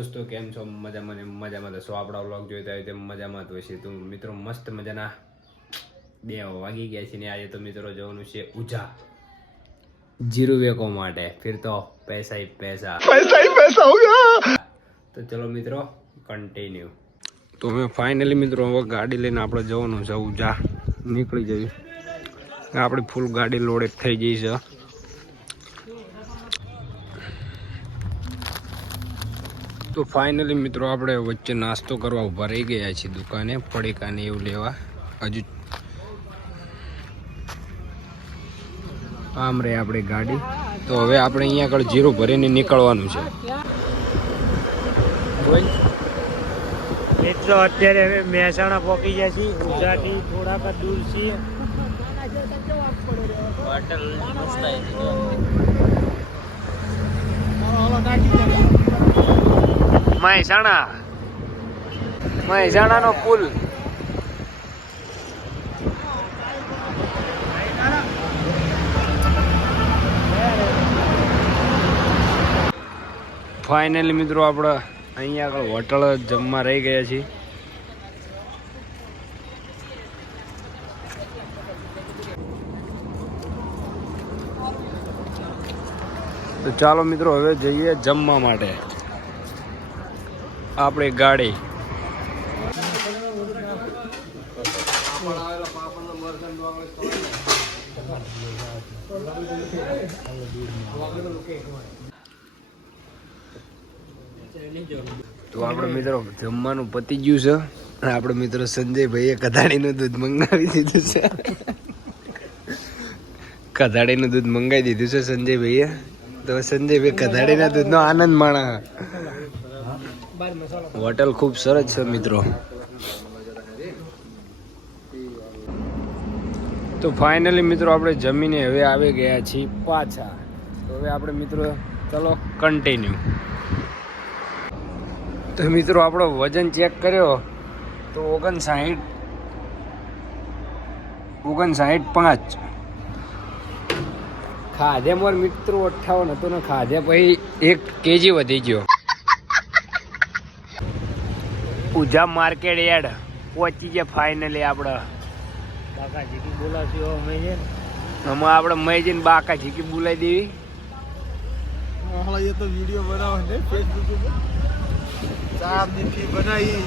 દોસ્તો કેમ છો? મજામાં ને મજામાં તો સો આપણા વ્લોગ જોઈતા હોય તેમ મજામાં તો છે તો મિત્રો મસ્ત મજાના બે વાગી ગયા છે ને આજે તો મિત્રો જવાનું છે ઉજા જીરો વેકો માટે. ફિર તો પૈસા. હી પૈસા પૈસા હી પૈસા હોગા તો ચલો મિત્રો કન્ટિન્યુ તો મેં ફાઇનલી મિત્રો હવે ગાડી લઈને આપણે જવાનું છે ઉજા નીકળી જવી આપણી ફૂલ ગાડી લોડેડ થઈ ગઈ છે. તો ફાઇનલી મિત્રો આપણે વચ્ચે નાસ્તો કરવા ઊભા રહી ગયા છીએ દુકાને પડીકાને એવું લેવા. હજુ આમ રે આપણી ગાડી. તો હવે આપણે અહીંયા આગળ જીરું ભરીને નીકળવાનું છે. મિત્રો અત્યારે હવે મહેસાણા પહોંચી ગયા છીએ. ગુજરાતી થોડાક દૂર છીએ. મહેસાણા. મહેસાણાનો પુલ. ફાઇનલી મિત્રો આપણે અહીંયા આગળ હોટલ જમવા રહી ગયા છીએ. તો ચાલો મિત્રો હવે જઈએ જમવા માટે. આપણી ગાડી. તો આપણે મિત્રો જમવાનું પતી ગયું છે. અને આપણે મિત્રો સંજયભાઈએ કધાડીનું દૂધ મંગાવી દીધું છે. કધાડીનું દૂધ મંગાવી દીધું છે સંજયભાઈએ. તો સંજયભાઈ કધાડીના દૂધનો આનંદ માણા. હોટલ ખૂબ સરસ છે મિત્રો. તો ફાઇનલી મિત્રો આપણે જમીને હવે આવી ગયા છીએ પાછા. તો હવે આપણે મિત્રો, ચલો કન્ટિન્યુ તો મિત્રો આપણો વજન ચેક કર્યો, તો ઓગણસાઠ ઓગણસાઠ પાંચ. ખાધે મોર મિત્રો અઠાવન હતો ને ખાધે પછી એક કેજી વધી ગયો. પૂજા માર્કેટ એડ પહોંચી ગયા ફાઇનલી આપણે બાકા ઝીકી બોલાવશું અમે છે ને. હમણાં આપણે મય જઈને બાકા ઝીકી બોલાવી દેવી. તો વીડિયો બનાવો ને ફેસબુક ઉપર. ચાર દિનથી બનાવી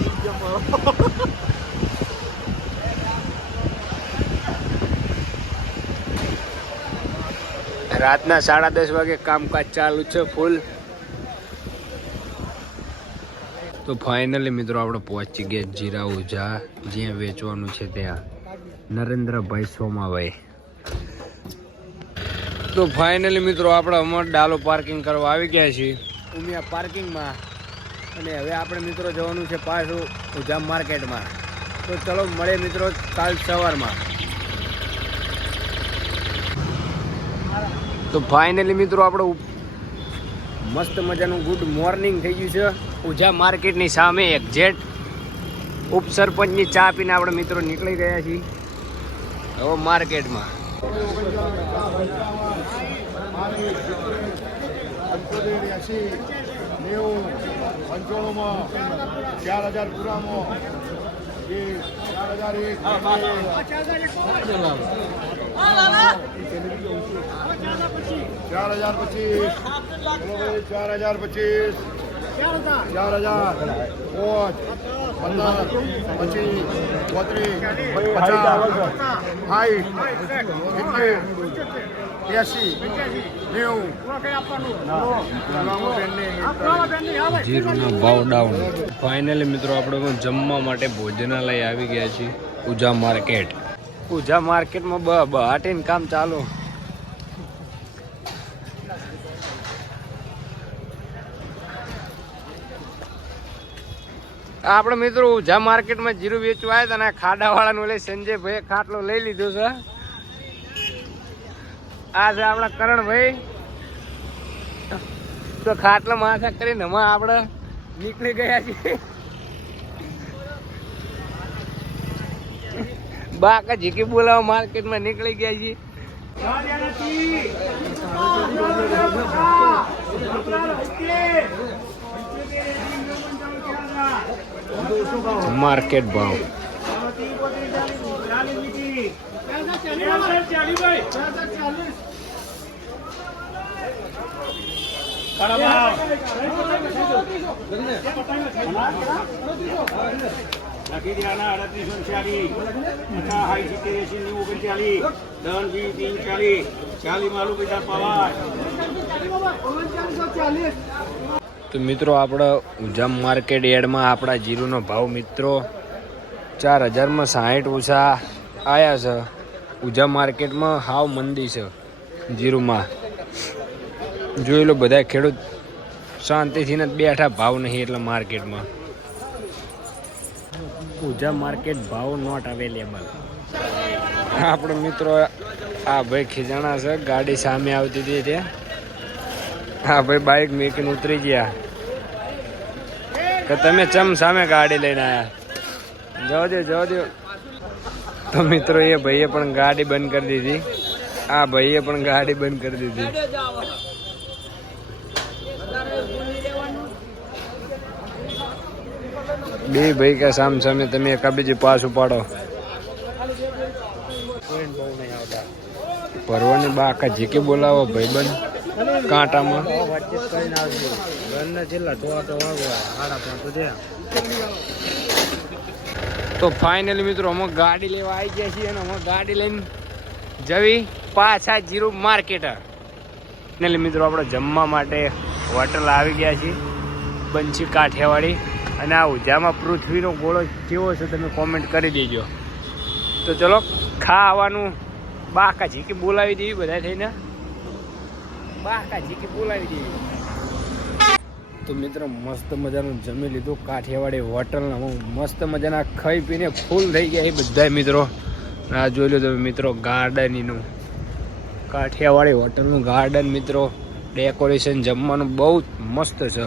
રાતના સાડા દસ વાગે કામકાજ ચાલુ છે ફૂલ તો ફાઇનલી મિત્રો આપણે પહોંચી ગયા જીરા ઉજા જ્યાં વેચવાનું છે ત્યાં. નરેન્દ્રભાઈ સોમાભાઈ. તો ફાઇનલી મિત્રો આપણે અમર ડાલો પાર્કિંગ કરવા આવી ગયા છીએ. ઉમિયા પાર્કિંગમાં અને હવે આપણે મિત્રો જવાનું છે પાછું ઉજા માર્કેટમાં તો ચલો મળે મિત્રો કાલ સવારમાં. તો ફાઇનલી મિત્રો આપણે મસ્ત મજાનું ગુડ મોર્નિંગ થઈ ગયું છે. ઉજા માર્કેટની સામે એક્ઝેક્ટ ઉપસરપંચની ચા પીને આપણે મિત્રો નીકળી ગયા છીએ. હવે માર્કેટમાં નેવું ચાર હજાર પૂરામાં ચાર હજાર એક ચાર હજાર પચીસ. ચાર હજાર પચીસ. ચાર હજાર. પાંચ પંદર પચીસ ચોત્રીસ પચાસ સાઠ સિત્તેર એસી ભાવ ડાઉન ફાઇનલી મિત્રો આપણે જમવા માટે ભોજનાલય આવી ગયા છીએ. ઉજા માર્કેટ. ઉજા માર્કેટમાં બ બહાટીને કામ ચાલુ. આપણે મિત્રો ઉજા માર્કેટમાં જીરું વેચવા આવ્યા હતા ને ખાડા વાળાનું લઈ સંજયભાઈ ખાટલો લઈ લીધો છે. આ છે આપણા કરણભાઈ. તો ખાટલો માથા કરીને હમણાં આપણે નીકળી ગયા છીએ. બાકા જીકી બોલાવા માર્કેટમાં નીકળી ગયા છીએ. માર્કેટ ભાવ. લખી દેવાના અડત્રીસો ચાલીસ. હાઈ સિત્તેર એસી નેવું ઓગણચાલીસ દસ ત્રીસ ચાલીસ ચાલીસ માલું પૈસા પવાય તો મિત્રો, આપણે ઉજામ માર્કેટ એડમાં આપણા જીરુનો ભાવ મિત્રો ચાર હજારમાં સાહીઠ ઓછા આવ્યા છે. ઉજા માર્કેટમાં હાવ મંદી છે જીરુમાં. જોઈ લો બધા ખેડૂત શાંતિથી ને બેઠા ભાવ નહીં એટલે માર્કેટમાં. ઉજા માર્કેટ ભાવ નોટ અવેલેબલ આપણે મિત્રો, આ ભાઈ ખીજાણા છે, ગાડી સામે આવતી હતી ત્યાં. હા, ભાઈ બાઇક મેકીને ઉતરી ગયા. કે તમે ચમ સામે ગાડી લઈને આવ્યા જવા દો જવા દો તો મિત્રો, એ ભાઈએ પણ ગાડી બંધ કરી દીધી. આ ભાઈએ પણ ગાડી બંધ કરી દીધી. બે ભાઈ કે સામ સામે તમે એકાબીજી પાસ ઉપાડો. ભરવાની બા આખા જીકે બોલાવો, ભાઈબંધ. કાંટામાં. તો ફાઇનલી મિત્રો, અમે ગાડી લેવા આવી ગયા છીએ અને અમે ગાડી લઈને જવી પાછા જીરો માર્કેટ ફાઇનલી મિત્રો, આપણે જમવા માટે હોટલ આવી ગયા છીએ બંછી કાઠિયાવાડી. અને આ ઉજામાં પૃથ્વીનો ગોળો કેવો છે તમે કોમેન્ટ કરી દેજો. તો ચલો, ખાવાનું બાકા ઝીકી બોલાવી દેવી બધા થઈને. બાકા ઝીકી બોલાવી દેવી તો મિત્રો, મસ્ત મજાનું જમી લીધું કાઠિયાવાડી હોટલમાં. મસ્ત મજાના ખાઈ પીને ફૂલ થઈ ગયા એ બધા મિત્રો. આ જોઈ લો તમે મિત્રો ગાર્ડન એનું કાઠિયાવાડી હોટલનું ગાર્ડન મિત્રો. ડેકોરેશન જમવાનું બહુ મસ્ત છે.